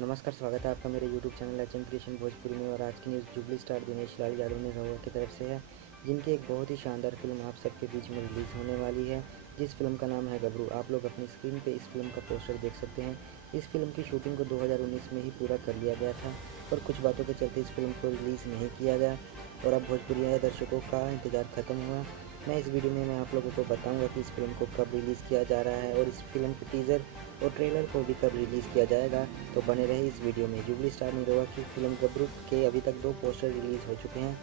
नमस्कार, स्वागत है आपका मेरे YouTube channel HM creation Bhojpuri में। और आज की news jubilee star Dinesh Lal Yadav ने रहुआ की तरफ से है, जिनकी एक बहुत ही शानदार फिल्म आप सबके बीच में रिलीज़ होने वाली है, जिस फिल्म का नाम है गबरू। आप लोग अपनी स्क्रीन पे इस फिल्म का पोस्टर देख सकते हैं। इस फिल्म की शूटिंग को 2019 में ही पूरा कर लिया गया था, पर कुछ बातों के चलते इस फिल्म को रिलीज़ नहीं किया गया और अब भोजपुरी दर्शकों का इंतज़ार खत्म हुआ। मैं इस वीडियो में आप लोगों को बताऊंगा कि इस फिल्म को कब रिलीज़ किया जा रहा है और इस फिल्म के टीज़र और ट्रेलर को भी कब रिलीज़ किया जाएगा। तो बने रहे इस वीडियो में। जुबली स्टार निरहुआ की फिल्म गबरू के अभी तक 2 पोस्टर रिलीज़ हो चुके हैं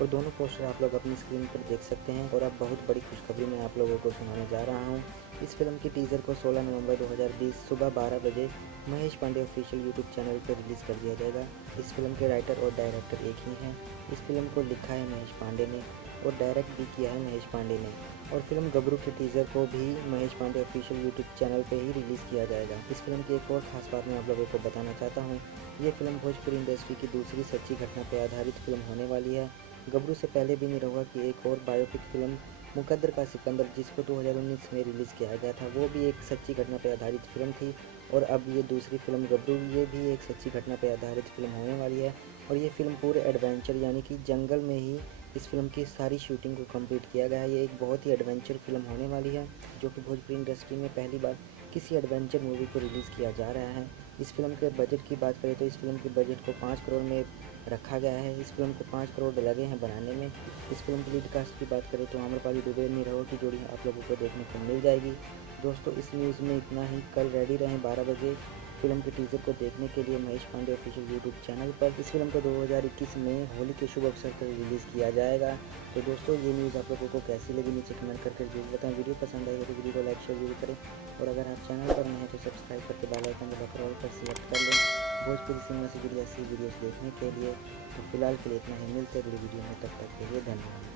और दोनों पोस्टर आप लोग अपनी स्क्रीन पर देख सकते हैं। और अब बहुत बड़ी खुशखबरी मैं आप लोगों को सुनाने जा रहा हूँ। इस फिल्म की टीज़र को 16 नवंबर 2020 सुबह 12 बजे Mahesh Pandey official YouTube channel पर रिलीज़ कर दिया जाएगा। इस फिल्म के राइटर और डायरेक्टर एक ही हैं। इस फिल्म को लिखा है महेश पांडे ने और डायरेक्ट भी किया है महेश पांडे ने। और फिल्म गबरू के टीज़र को भी Mahesh Pandey official YouTube channel पर ही रिलीज़ किया जाएगा। इस फिल्म की एक और ख़ास बात मैं आप लोगों को बताना चाहता हूँ। ये फिल्म भोजपुरी इंडस्ट्री की दूसरी सच्ची घटना पर आधारित फिल्म होने वाली है। गबरू से पहले भी निरहुआ की एक और बायोपिक फिल्म मुकद्दर का सिकंदर, जिसको 2019 में रिलीज़ किया गया था, वो भी एक सच्ची घटना पर आधारित फिल्म थी। और अब ये दूसरी फिल्म गबरू, ये भी एक सच्ची घटना पर आधारित फिल्म होने वाली है। और ये फिल्म पूरे एडवेंचर यानी कि जंगल में ही इस फिल्म की सारी शूटिंग को कंप्लीट किया गया है। ये एक बहुत ही एडवेंचर फिल्म होने वाली है, जो कि भोजपुरी इंडस्ट्री में पहली बार किसी एडवेंचर मूवी को रिलीज़ किया जा रहा है। इस फिल्म के बजट की बात करें तो इस फिल्म के बजट को 5 करोड़ में रखा गया है। इस फिल्म को 5 करोड़ लगे हैं बनाने में। इस फिल्म की लीड कास्ट की बात करें तो आम्रपाली दुबे निरहुआ की जोड़ी आप लोगों को देखने को मिल जाएगी। दोस्तों, इस न्यूज़ में इतना ही। कल रेडी रहें 12 बजे फिल्म के टीज़र को देखने के लिए Mahesh Pandey official YouTube channel पर। इस फिल्म को 2021 में होली के शुभ अवसर पर रिलीज़ किया जाएगा। तो दोस्तों, ये न्यूज़ आप लोगों को कैसी लगी नीचे कमेंट करके जरूर बताएं। वीडियो पसंद आई तो वीडियो को लाइक शेयर जरूर करें और अगर आप चैनल पर नए हैं तो सब्सक्राइब करके बेल आइकन दबाकर ऑल पर सिलेक्ट कर लें भोजपुरी सिनेमा से जुड़ी ऐसी वीडियोस देखने के लिए। तो फिलहाल के लिए इतना ही। मिलते हैं अगली वीडियो में, तब तक के लिए धन्यवाद।